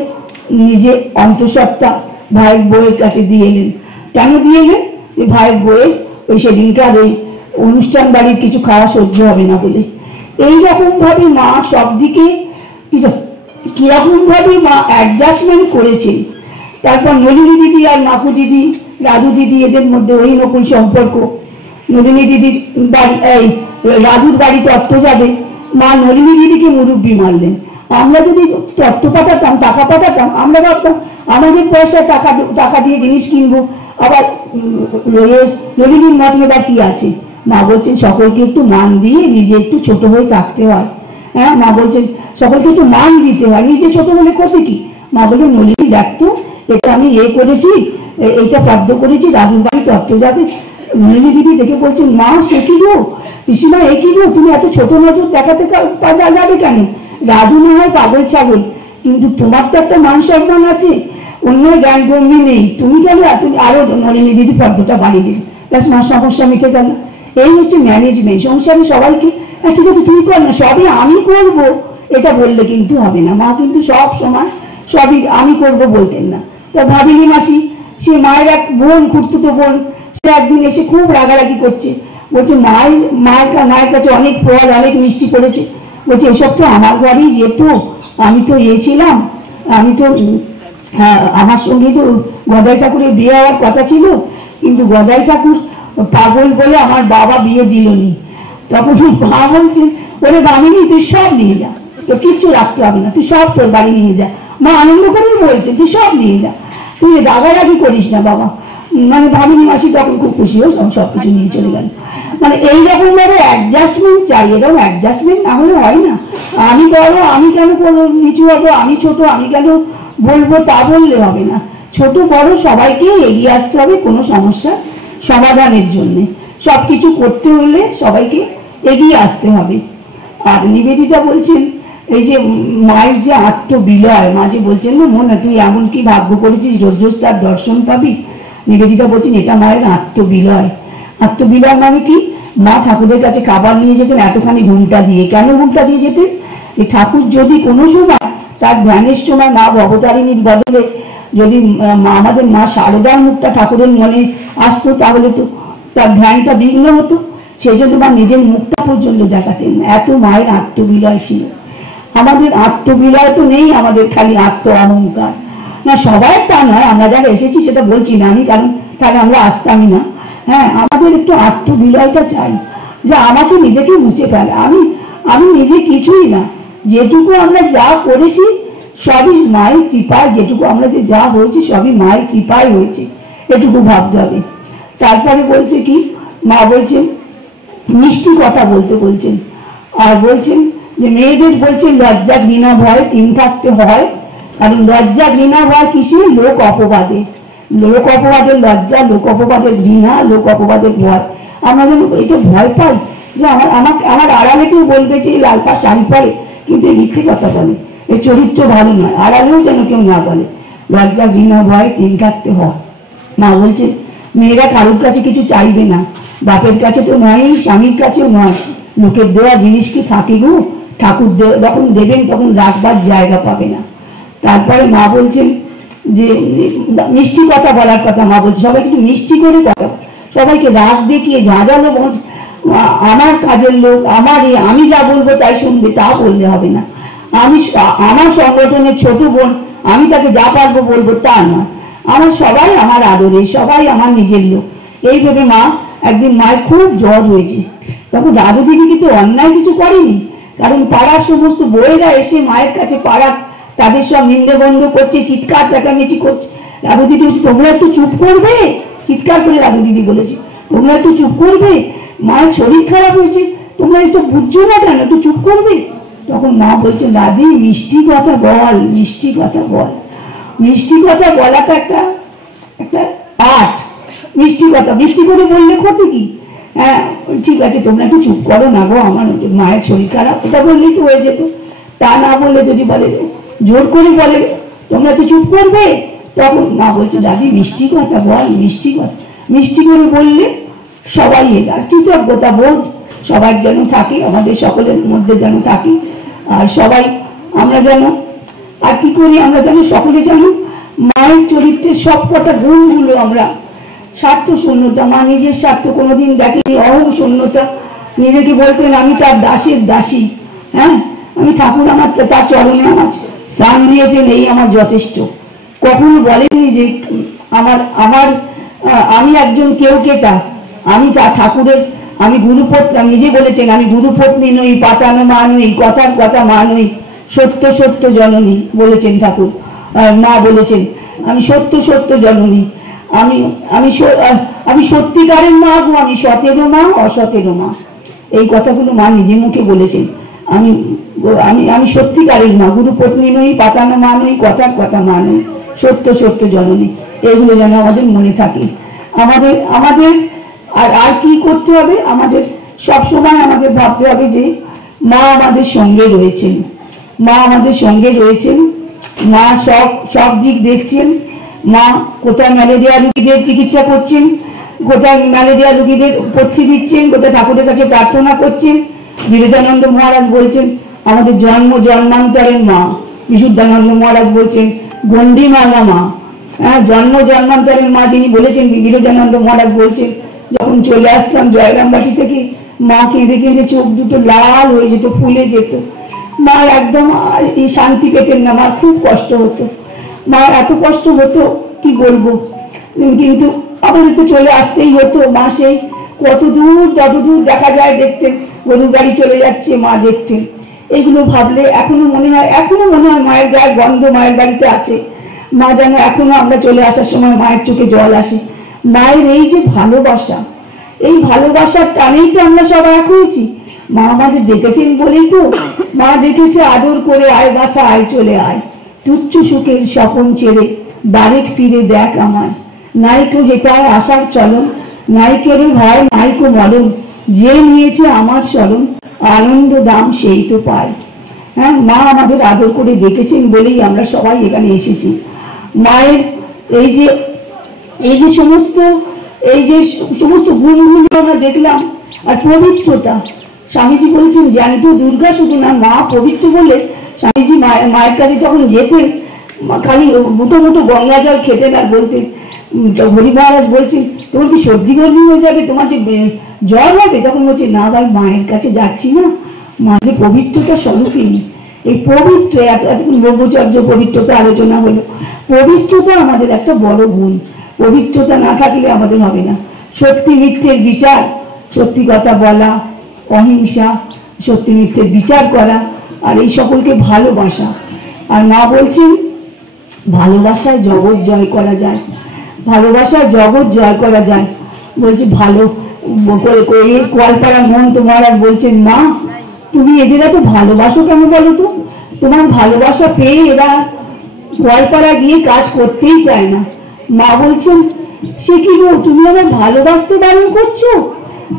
নিজে অন্তঃসত্ত্বা ভাইয়ের বউয়ের কাছে দিয়ে এলেন। কেন দিয়ে এলেন? যে ভাইয়ের বউয়ের ওই সেদিনকার ওই অনুষ্ঠান বাড়ির কিছু খাওয়া সহ্য হবে না বলে। এইরকম ভাবে মা সব দিকে কিরকম ভাবে মা অ্যাডজাস্টমেন্ট করেছেন। তারপর নলিনী দিদি আর মাকু দিদি, রাধু দিদি, এদের মধ্যে ওই নকুল সম্পর্ক। নলিনী দিদির বাড়ি, এই রাধুর বাড়ি তত্ত্ব যাবে, মা নলিনী দিদিকে মুরব্বি মারলেন। আমরা যদি তত্ত্ব পাঠাতাম, টাকা পাঠাতাম, আমরা ভাবতাম আমাদের পয়সায় টাকা দিয়ে জিনিস কিনবো, আবার নলিনীর মত নেবার কি আছে? মা বলছেন সকলকে একটু মান দিয়ে নিজে একটু ছোট হয়ে থাকতে হয়। হ্যাঁ, মা বলছেন সকলকে একটু মান দিতে হয়, নিজে ছোট হলে ক্ষতি কি? মা বললেন নলিনী দেখতো, এটা আমি করেছি, এইটা বাধ্য করেছি, রাজুর বাড়ি তত্ত্ব যাবে। নলিনী দিদি দেখে বলছেন মা সে কি গো, পিসিমা এ কি গো, তুমি এত ছোট নজর দেখাতে যাবে কেন? রাজু না হয় পাগল ছাগল, কিন্তু তোমার তো একটা মান সম্মান আছে, অন্য জ্ঞান গম্যি নেই, তুমি কেন? তুমি আরো নলিনী দিদি পদ্মটা বাড়িয়ে দিল, ব্যাস মা সমস্যা মিটে গেল। এই হচ্ছে ম্যানেজমেন্ট। সংসারে সবাইকে ঠিক আছে তুই কর না, সবই আমি করব এটা বললে কিন্তু হবে না। মা কিন্তু সব সময় সবই আমি করব বলতেন না। তা ভাবিনি মাসি, সে মায়ের এক বোন, খুঁড়তুতো বোন, সে একদিন এসে খুব রাগারাগি করছে, বলছে মায়ের কাছে অনেক ফল, অনেক মিষ্টি করেছে, বলছে এসব তো আমার বাড়ি যেত, আমি তো ছিলাম, আমি তো আমার সঙ্গে তো গদাই ঠাকুরের বিয়ে হওয়ার কথা ছিল, কিন্তু গদাই ঠাকুর পাগল বলে আমার বাবা বিয়ে দিলনি। তখন মা বলছেন ওরে দামিনী তুই সব নিয়ে যা, তো কিচ্ছু রাখতে হবে না, তুই সব তোর বাড়ি নিয়ে যা। মা আনন্দ করে বলছে তুই সব নিয়ে যা, তুই রাগারাগি করিস না বাবা। মানে ভাবিনি মাসি তখন খুব খুশি হল, সবকিছু নিয়ে চলে গেল। মানে এইরকম ভাবে অ্যাডজাস্টমেন্ট চাই, এরকম অ্যাডজাস্টমেন্ট না হলে হয় না। আমি বড়, আমি কেন নিচু হবো, আমি ছোট, আমি কেন বলবো, তা বললে হবে না। ছোট বড় সবাইকে এগিয়ে আসতে হবে কোনো সমস্যা সমাধানের জন্য। সবকিছু করতে হলে সবাইকে এগিয়ে আসতে হবে। আর নিবেদিতা বলছেন এই যে মায়ের যে আত্মবিলয়, মা যে বলছেন না মনে তুই এমন কি ভাগ্য করেছিস রোজ রোজ তার দর্শন পাবি, নিবেদিতা বলছেন এটা মায়ের আত্মবিলয়। আত্মবিলয় মানে কি? মা ঠাকুরের কাছে খাবার নিয়ে যেতেন এতখানি ঘুমটা দিয়ে। কেন ঘুমটা দিয়ে যেতেন? এই ঠাকুর যদি কোনো সময় তার ধ্যানের সময় মা ভবতারিণীর বদলে যদি আমাদের মা শারদার মুখটা ঠাকুরের মনে আসতো, তাহলে তো তার ধ্যানটা বিঘ্ন হতো। সেই জন্য মা নিজের মুখটা পর্যন্ত দেখাতেন না, এত মায়ের আত্মবিলয় ছিল। আমাদের আত্মবিলয় তো নেই, আমাদের খালি আত্ম অহংকার। না সবাই তা নয়, আমরা যারা এসেছি সেটা বলছি না আমি, কারণ তাহলে আমরা আসতামই না। হ্যাঁ, আমাদের একটু আত্মবিলয়টা চাই, যে আমাকে নিজেকে মুছে ফেলে, আমি নিজে কিছুই না, যেটুকু আমরা যা করেছি সবই মায়ের কৃপায়, যেটুকু আমরা যে যা হয়েছি সবই মায়ের কৃপায় হয়েছে, এটুকু ভাবতে হবে। তারপরে বলছে কি, মা বলছেন মিষ্টি কথা বলতে বলছেন, আর বলছেন যে মেয়েদের বলছেন লজ্জা ঘৃণা ভয় তিন থাকতে হয়। কারণ লজ্জা ঘৃণা ভয় কিসে? লোক অপবাদের। লোক অপবাদের লজ্জা, লোক অপবাদের ঘৃণা, লোক অপবাদের ভয়। আমরা যেন এটা ভয় পাই যে আমার আড়ালে কেউ বলবে যে লাল পাড় শাড়ি পরে, কিন্তু এই মিথ্যে কথা বলে, এই চরিত্র ভালো নয়, আড়ালেও যেন কেউ না বলে। লজ্জা ঘৃণা ভয় তিন থাকতে হয়। মা বলছে মেয়েরা কারোর কাছে কিছু চাইবে না, বাপের কাছে তো নয়, স্বামীর কাছেও নয়। লোকের দেওয়া জিনিস কি থাকে গো? ঠাকুর যখন দেবেন তখন রাখবার জায়গা পাবে না। তারপরে মা বলছেন যে মিষ্টি কথা বলার কথা, মা বলছে সবাইকে একটু মিষ্টি করে কথা, সবাইকে রাগ দেখিয়ে ঝাঁঝালো আমার কাজের লোক, আমি যা বলবো তাই শুনবে, তা বললে হবে না। আমার সংগঠনের ছোট বোন, আমি তাকে যা পারবো বলবো তা নয়। সবাই আমার আদরে, সবাই আমার নিজের লোক। এই ভেবে মা একদিন মায়ের খুব জ্বর হয়েছে, তখন দাদু দিদি কিন্তু অন্যায় কিছু করেনি, কারণ পাড়ার সমস্ত বউয়েরা এসে মায়ের কাছে, পাড়ার তাদের সব নিন্দে বন্ধ করছে, চিৎকার চেঁচামেচি করছে। রাধু দিদি বলছে তোমরা একটু চুপ করবে, চিৎকার করে রাধু দিদি বলেছে তোমরা একটু চুপ করবে, মায়ের শরীর খারাপ হয়েছে, তোমরা একটু বুঝছো না কেন, একটু চুপ করবে। তখন মা বলছে দাদি মিষ্টি কথা বল, মিষ্টি কথা বল। মিষ্টি কথা বলাটা একটা একটা আর্ট। মিষ্টি কথা মিষ্টি করে বললে ক্ষতি কি? হ্যাঁ ঠিক আছে তোমরা একটু চুপ করো না গো, আমার মায়ের শরীর খারাপ, ওটা বললেই তো হয়ে যেত। তা না বললে যদি বলে জোর করে বলে তোমরা একটু চুপ করবে, তখন মা বলছে দাদি মিষ্টি কথা বল, মিষ্টি কথা। মিষ্টি করে বললে সবাই এটা কৃতজ্ঞতা বোধ সবার যেন থাকে, আমাদের সকলের মধ্যে যেন থাকে। আর সবাই আমরা যেন আর কি করি, আমরা যেন সকলে যেন মায়ের চরিত্রের সব কটা গুণগুলো আমরা, স্বার্থ শূন্যতা, মা নিজের স্বার্থ কোনোদিন দেখেনি, অহং শূন্যতা, নিজেকে বলতেন আমি তার দাসের দাসী। হ্যাঁ আমি ঠাকুর আমার তার চরণে আমার স্থান দিয়েছেন, এই আমার যথেষ্ট। কখনো বলেনি যে আমার আমার আমি একজন কেউ কেটা, আমি তার ঠাকুরের, আমি গুরুপত্নী, নিজে বলেছেন আমি গুরুপত্নী নই, পাতানো মা নই, কথার কথা মা নই, সত্য সত্য জননী বলেছেন ঠাকুর। মা বলেছেন আমি সত্য সত্য জননী, আমি আমি আমি সত্যিকারের মা গো, আমি সতেরো মা অসতেরো মা। এই কথাগুলো মা নিজে মুখে বলেছেন। আমি আমি আমি সত্যিকারের মা, গুরুপত্নী নই, পাতানো মা নই, কথার কথা মা নই, সত্য সত্য জননী। এগুলো যেন আমাদের মনে থাকে। আমাদের আমাদের আর কি করতে হবে, আমাদের সব সময় আমাদের ভাবতে হবে যে মা আমাদের সঙ্গে রয়েছেন, মা আমাদের সঙ্গে রয়েছেন, মা সব সব দিক দেখছেন। মা কোথায় ম্যালেরিয়া রোগীদের চিকিৎসা করছেন, কোথায় ম্যালেরিয়া রোগীদের পথ্যি দিচ্ছেন, কোথায় ঠাকুরের কাছে প্রার্থনা করছেন। বিরোধানন্দ মহারাজ বলছেন আমাদের জন্মান্তরের মা। বিশুদ্ধানন্দ মহারাজ বলছেন গন্ডি মালা মা। হ্যাঁ জন্ম জন্মান্তরের মা যিনি বলেছেন, বিরোধানন্দ মহারাজ বলছেন যখন চলে আসতাম জয়রামবাটি থেকে মা কেঁদে কেঁদে চোখ দুটো লাল হয়ে যেত, ফুলে যেত। মা একদম শান্তি পেতেন না, মা খুব কষ্ট হতো, মা এত কষ্ট হতো কি বলবো। কিন্তু আমাদের তো চলে আসতেই হতো। মা সেই কত দূর যত দূর দেখা যায় দেখতেন, গরুর গাড়ি চলে যাচ্ছে মা দেখতেন। এগুলো ভাবলে এখনো মনে হয় মায়ের গায়ের গন্ধ মায়ের বাড়িতে আছে। মা যেন এখনো আমরা চলে আসার সময় মায়ের চোখে জল আসে। মায়ের এই যে ভালোবাসা, এই ভালোবাসার টানেই তো আমরা সব এক হয়েছি। মা আমাদের ডেকেছেন বলেই তো, মা ডেকেছে আদর করে আয় বাছা আয় চলে আয়, তুচ্ছ সুখের স্বপন ছেড়ে বারেক ফিরে দেখ আমায়, নাইকো হেতায় আসার চলন, নাইকের ভয় নাইকো মরণ, যে নিয়েছে আমার স্মরণ আনন্দ দাম সেই তো পায়। হ্যাঁ মা আমাদের আদর করে ডেকেছেন বলেই আমরা সবাই এখানে এসেছি। মায়ের এই যে সমস্ত গুণগুলো আমরা দেখলাম। আর পবিত্রতা, স্বামীজি বলেছেন জ্যান্ত দুর্গা শুধু না, মা পবিত্র বলে স্বামীজি মায়ের কাছে যখন যেতেন খালি মুঠো মুঠো গঙ্গা জল খেতেন আর বলতেন, হরি মহারাজ বলছেন তোমার কি সর্দি গর্মি হয়ে যাবে, তোমার যে জ্বর হবে, তখন বলছে না ভাই মায়ের কাছে যাচ্ছি না, মা যে পবিত্রতা স্বরূপী। এই পবিত্র এতক্ষণ ব্রহ্মচর্য পবিত্রতা আলোচনা হলো। পবিত্রতা আমাদের একটা বড় গুণ, পবিত্রতা না থাকলে আমাদের হবে না। সত্যি মিথ্যের বিচার, সত্যি কথা বলা, অহিংসা, সত্যি মিথ্যের বিচার করা, আর এই সকলকে ভালোবাসা। আর মা বলছেন ভালোবাসায় জগৎ জয় করা যায়, ভালোবাসায় জগৎ জয় করা যায়। বলছে ভালো কোয়ালপাড়া মহন্ত মহারাজ বলছেন মা তুমি এদের এত ভালোবাসো কেন বলো তো, তোমার ভালোবাসা পেয়ে এরা গোয়ালপাড়া গিয়ে কাজ করতেই চায় না। মা বলছেন সে কি গো তুমি আমার ভালোবাসতে বারণ করছো,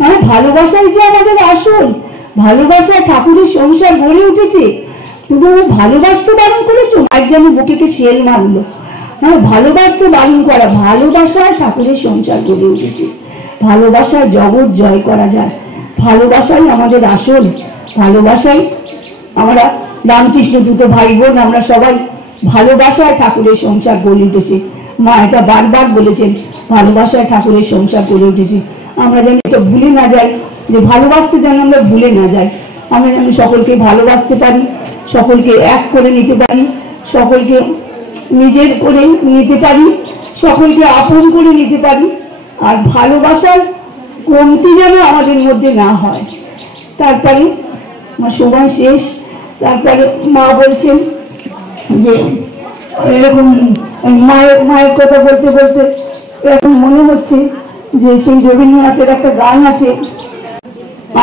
মানে ভালোবাসাই যে আমাদের আসল, ভালোবাসায় ঠাকুরের সংসার গড়ে উঠেছে, তুমি আমার ভালোবাসতে বারণ করেছো। মায়ের যেন বুকেকে শেল মারলো। হ্যাঁ ভালোবাসতে বারণ করা, ভালোবাসায় ঠাকুরের সংসার গড়ে উঠেছে, ভালোবাসায় জগৎ জয় করা যায়, ভালোবাসাই আমাদের আসল। ভালোবাসাই আমরা রামকৃষ্ণ দুটো ভাই বোন, আমরা সবাই ভালোবাসায় ঠাকুরের সংসার গড়ে উঠেছে। মা এটা বারবার বলেছেন ভালোবাসায় ঠাকুরের সংসার গড়ে উঠেছে। আমরা যেন এটা ভুলে না যাই, যে ভালোবাসতে যেন আমরা ভুলে না যাই। আমরা যেন সকলকে ভালোবাসতে পারি, সকলকে এক করে নিতে পারি, সকলকে নিজের করে নিতে পারি, সকলকে আপন করে নিতে পারি। আর ভালোবাসার কমতি যেন আমাদের মধ্যে না হয়। তারপরে সময় শেষ। তারপরে মা বলছেন যে এরকম মায়ের মায়ের কথা বলতে বলতে এখন মনে হচ্ছে যে সেই রবীন্দ্রনাথের একটা গান আছে,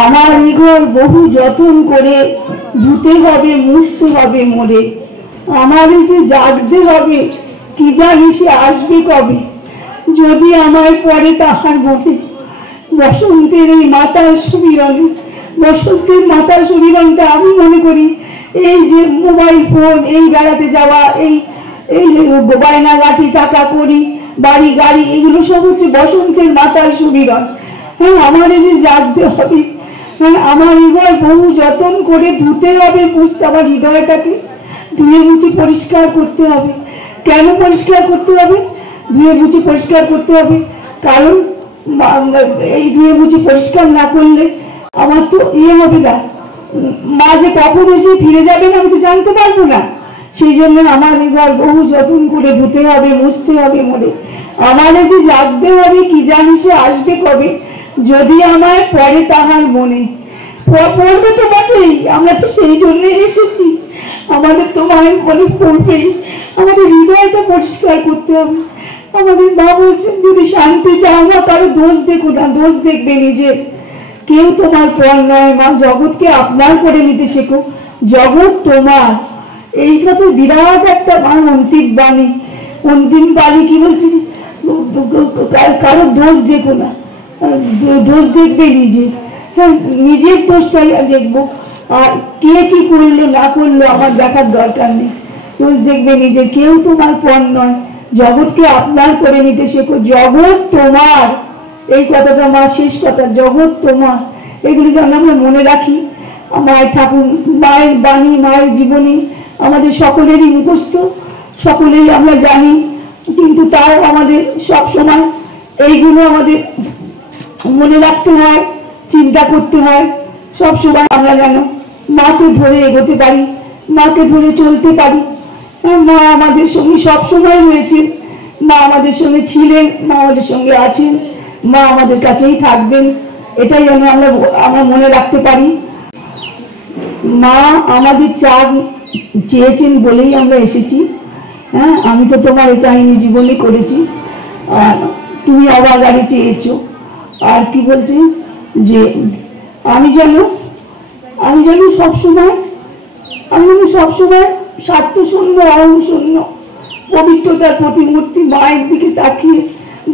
আমার এই ঘর বহু যত্ন করে ধুতে হবে মুছতে হবে মোরে, আমার এই যে জাগতে হবে কি জানি সে আসবে কবে, যদি আমায় পরে তাহার বটে বসন্তের এই মাতার সুবিরণে। বসন্তের মাতার সুবিরণটা আমি মনে করি এই যে মোবাইল ফোন, এই বেড়াতে যাওয়া, এই এই বায়না গাঠি টাকা করি বাড়ি গাড়ি, এগুলো সব হচ্ছে বসন্তের মাতার সুবিরণ। হ্যাঁ, আমার এই যে জাগতে হবে, হ্যাঁ আমার হৃদয় বহু যত্ন করে ধুতে হবে মুছতে, আমার হৃদয়টাকে ধুয়ে মুছে পরিষ্কার করতে হবে। কেন পরিষ্কার করতে হবে? ধুয়ে মুছে পরিষ্কার করতে হবে কারণ এই ধুয়ে মুছে পরিষ্কার না করলে আমার তো হবে না, মা যে কখন এসে ফিরে যাবেন আমি তো জানতে পারবো না। সেই জন্য আমার হৃদয় বহু যত্ন করে ধুতে হবে মুছতে হবে মোরে, আমার যে জাগতে হবে কি জানি সে আসবে কবে, যদি আমায় পরে তাহার মনে। পড়বে তো বটেই, আমরা তো সেই জন্য এসেছি, আমাদের তো মায়ের মনে পড়বেই। আমাদের হৃদয়টা পরিষ্কার করতে হবে। আমাদের মা বলছেন যদি শান্তি চাও না কারো দোষ দেখো না, দোষ দেখবে নিজের। কেউ তোমার পর নয় মা, জগৎকে আপনার করে নিতে শেখো, জগৎ তোমার। এইটা তো বিরাট একটা অন্তিম বাণী। অন্তিম বাণী কি বলছি, কারো দোষ দেখো না, দোষ দেখবে নিজে। হ্যাঁ, নিজের দোষটাই দেখবো, আর কে কি করলো না করলো আমার দেখার দরকার নেই, দোষ দেখবে নিজে। কেউ তোমার পর নয়, জগৎকে আপনার করে নিতে শেখো, জগৎ তোমার। এই কথাটা মা শেষ কথা, জগৎ তোমার। এগুলি যেন আমরা মনে রাখি। মায়ের ঠাকুর, মায়ের বাণী, মায়ের জীবনী আমাদের সকলেরই মুখস্থ, সকলেই আমরা জানি, কিন্তু তাও আমাদের সব সময় এইগুলো আমাদের মনে রাখতে হয়, চিন্তা করতে হয়। সব সময় আমরা যেন মাকে ধরে এগোতে পারি, মাকে ধরে চলতে পারি। মা আমাদের সঙ্গে সব সময় রয়েছেন, মা আমাদের সঙ্গে ছিলেন, মা আমাদের সঙ্গে আছেন, মা আমাদের কাছেই থাকবেন, এটাই যেন আমরা মনে রাখতে পারি। মা আমাদের চেয়েছেন বলেই আমরা এসেছি। হ্যাঁ, আমি তো তোমার চাইনি, জীবনে করেছি, আর তুমি অবাগারে চেয়েছো। আর কি বলছি যে আমি যেন সবসময় স্বার্থ শূন্য, অহং শূন্য, পবিত্রতার প্রতিমূর্তি মায়ের দিকে তাকিয়ে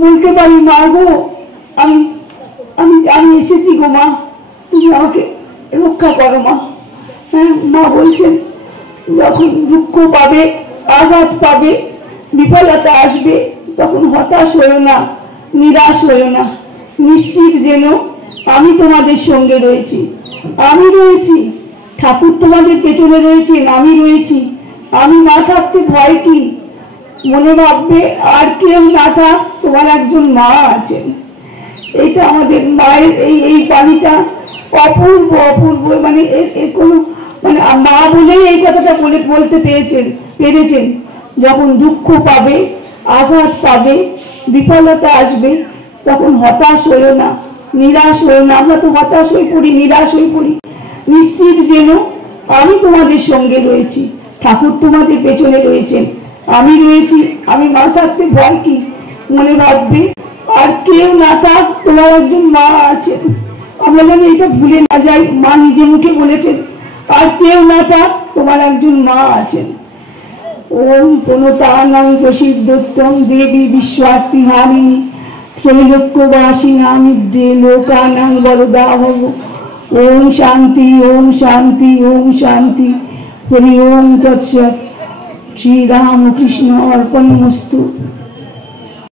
বলতে পারি, মা গো আমি আমি আমি এসেছি গো মা, তুমি আমাকে রক্ষা করো মা। হ্যাঁ, মা বলছেন যখন দুঃখ পাবে, আঘাত পাবে, বিফলতা আসবে, তখন হতাশ হয়েও না, নিরাশ হয়েও না, নিশ্চিত যেন আমি তোমাদের সঙ্গে রয়েছি, আমি রয়েছি, ঠাকুর তোমাদের পেছনে রয়েছেন, আমি রয়েছি। আমি না থাকতে ভয় কি? মনে ভাববে আর কেউ না থাক, তোমার একজন মা আছেন। এটা আমাদের মায়ের এই বাণীটা অপূর্ব অপূর্ব, মানে কোনো মানে মা বলেই এই কথাটা বলতে পেরেছেন। যখন দুঃখ পাবে, আঘাত পাবে, বিফলতা আসবে, তখন হতাশ হয়েও না, নিরাশ হয়েও না। আমরা তো হতাশ হয়ে পড়ি, নিরাশ হয়ে পড়ি। নিশ্চিত যেন আমি তোমাদের সঙ্গে রয়েছি, ঠাকুর তোমাদের পেছনে রয়েছেন, আমি রয়েছি। আমি মা থাকতে ভয় কি? মনে রাখবে আর কেউ না থাক, তোমার একজন মা আছেন। আমরা যেন এটা ভুলে না যাই। মা নিজে মুখে বলেছেন, আর কেউ না থাক, তোমার একজন মা আছেন। ওম প্রণতানাং প্রসিদ্ধোত্তম দেবী বিশ্বার্তিহারিণী ত্রৈলোক্যবাসিনাং নিদ্রে লোকানাং বরদাহব। ওম শান্তি, ওম শান্তি, ওম শান্তি। হরি ওম তৎসৎ। শ্রীরামকৃষ্ণ অর্পণমস্তু।